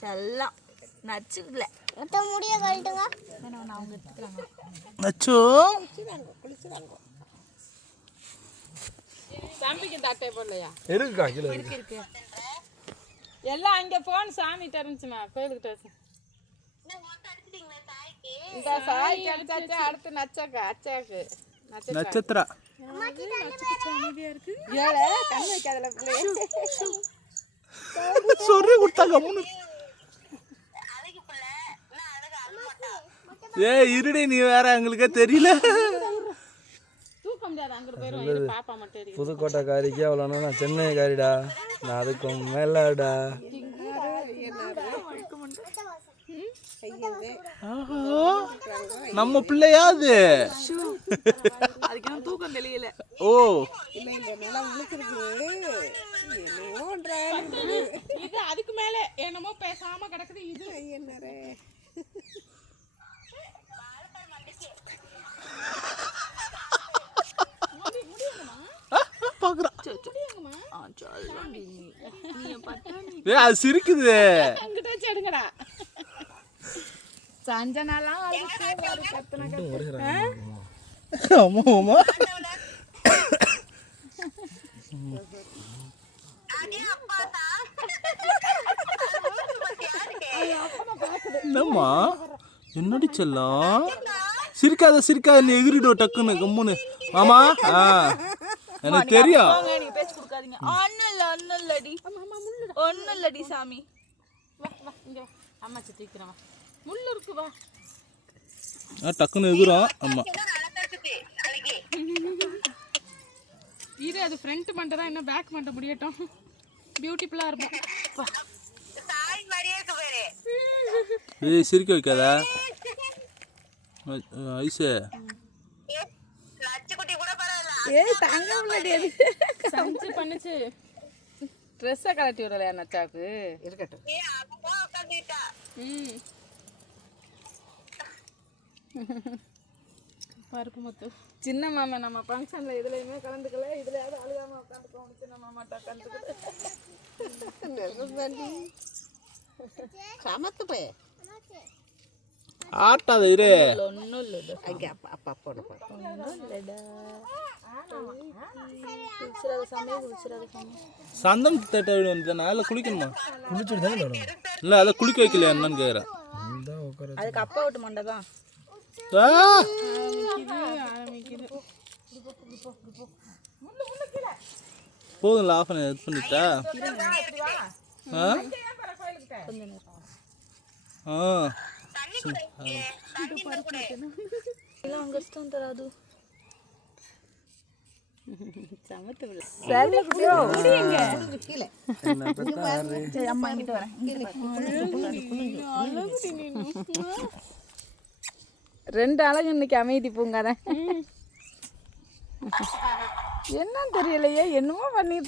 செல்லம் நச்சுக்கல முடிய கழட்டுங்க. அவங்க எடுத்துக்கிறாங்க. நச்சு தம்பிக்கு தட்டை போடலையா? இருக்குக்கா கீழே இருக்கு எல்லாம் அங்கே ஃபோன் சாமிகிட்ட இருந்துச்சுமா, கோயிலுக்கிட்ட. இந்த சாய்க்கு அடிச்சாச்சு, அடுத்து நச்சக்கா அச்சாக்கு நட்சத்திரா ஏழை கண் வைக்காதல பிள்ளைய. சொல்லி கொடுத்தாங்க மூணு. இருடி நீ வேற எங்களுக்கே தெரியல. தூக்க முடியாது, அங்கிட்டு போயிடும். பாப்பா மட்டும் இருக்கு. புதுக்கோட்டைக்காரிக்கு அவ்வளோனா நான் சென்னைக்காரிடா, நான் அதுக்கு மேலடா. நம்ம பிள்ளையா அது? அதுக்கு தூக்கம் தெரியல. ஓ இது அதுக்கு மேல என்னமோ பேசாம கிடக்குது. இது அது சிரிக்குது. அங்கிட்ட வச்சு எடுங்கடா. சஞ்சனாலாம் ஆமா ஆமா என்னம்மா என்னடி செல்லம்? சிரிக்காத சிரிக்காத, நீ எகிரிடும் டக்குன்னு கம்முன்னு. ஆமா எனக்கு தெரியும். நீங்க பேச்சு கொடுக்காதீங்க. ஒன்னும் இல்லடி சாமி. வா வா இங்க வா, அம்மா தூக்கிறேன். முள்ளு இருக்கு, வா. டக்குன்னு எகிரும். ஆமா இது அது ஃப்ரண்ட் மண்டை தான், இன்னும் பேக் மண்டை முடியட்டும். பியூட்டிஃபுல்லா இருக்கும். சிரிக்க வைக்காதா ஐசே? தங்க முன்னாடி அது சமைச்சு பண்ணுச்சு. ட்ரெஸ்ஸை கலட்டி விடலையா நச்சாக்கு? இருக்கட்டும். பருப்பு முத்து சின்ன மாமா நம்ம ஃபங்க்ஷன்ல எதுலையுமே கலந்துக்கல. இதுலயாவது அழுகாம உட்காந்துக்கோங்க. சின்ன மாமாட்டா கலந்துக்கிட்டு சமத்து போய் ஆட்டாத இரு. ஒன்னும் இல்ல. அங்க அப்பா அப்பா போட போட ஒன்னும் இல்லடா. சந்தம் தட்ட விட வேண்டியதானே? அதில் குளிக்கணுமா? குளிச்சுட்டு தானே மேடம். இல்லை அதை குளிக்க வைக்கலையா என்னன்னு கேட்குறேன். அதுக்கு அப்பா விட்டு மண்டை தான். போதும்ல, ஆஃப் பண்ணி இது பண்ணிட்டா. கஷ்டம் தராது. அம்மா இங்கிட்டு வரேன். ரெண்டு அழகு இன்னைக்கு அமைதி பூங்காதான். என்னன்னு தெரியலையே, என்னமோ பண்ணிட்டு